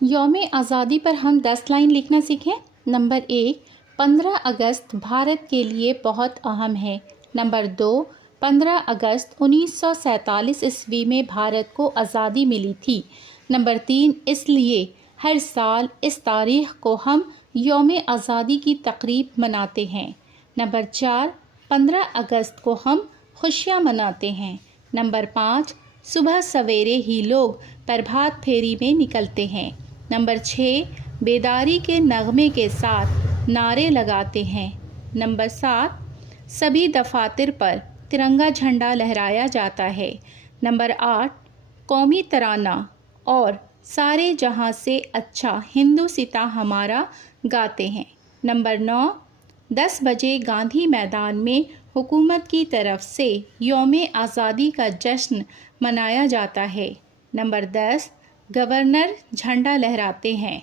यौम आज़ादी पर हम 10 लाइन लिखना सीखें। नंबर 1, 15 अगस्त भारत के लिए बहुत अहम है। नंबर 2, 15 अगस्त 1947 ईस्वी में भारत को आज़ादी मिली थी। नंबर 3, इसलिए हर साल इस तारीख को हम यौम आज़ादी की तकरीब मनाते हैं। नंबर 4, 15 अगस्त को हम खुशियाँ मनाते हैं। नंबर 5, सुबह सवेरे ही लोग प्रभात फेरी में निकलते हैं। नंबर 6, बेदारी के नगमे के साथ नारे लगाते हैं। नंबर 7, सभी दफातर पर तिरंगा झंडा लहराया जाता है। नंबर 8, कौमी तराना और सारे जहां से अच्छा हिंदू सिता हमारा गाते हैं। नंबर 9, 10 बजे गांधी मैदान में हुकूमत की तरफ से यौम आज़ादी का जश्न मनाया जाता है। नंबर 10, गवर्नर झंडा लहराते हैं।